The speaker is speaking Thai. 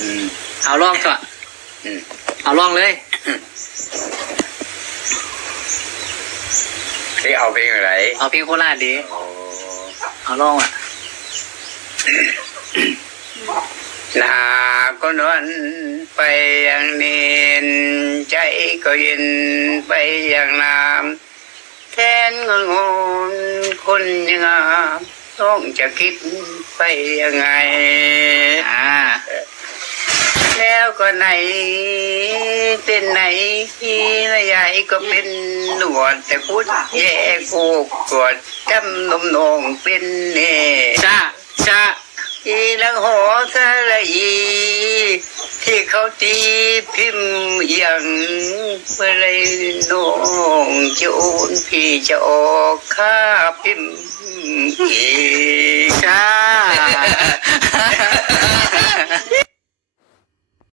อืมเอาลองก่อนอืมเอาลองเลยที่เอาเพลงอะไรเอาเพลงโคราชดีโอ้เอาลองอะนาก็นวลไปอย่างเนีนใจก็เย็นไปอย่างน้ำแทนงอนงอนคนยังงามต้องจะคิดไปยังไงอ่าแล้ว ก็ไหนเป็นไหนพี่ละใหญ่ก็เป็นหนวด แต่พุทธแย่กูกดจำนมนองเป็นเน่จ้าจ้าอีลังหอสละอี ที่เขาตีพิมพ์อย่างเมื่อไรน้องจะโอนพี่จะออกค่าพิมพ์อีกจ้า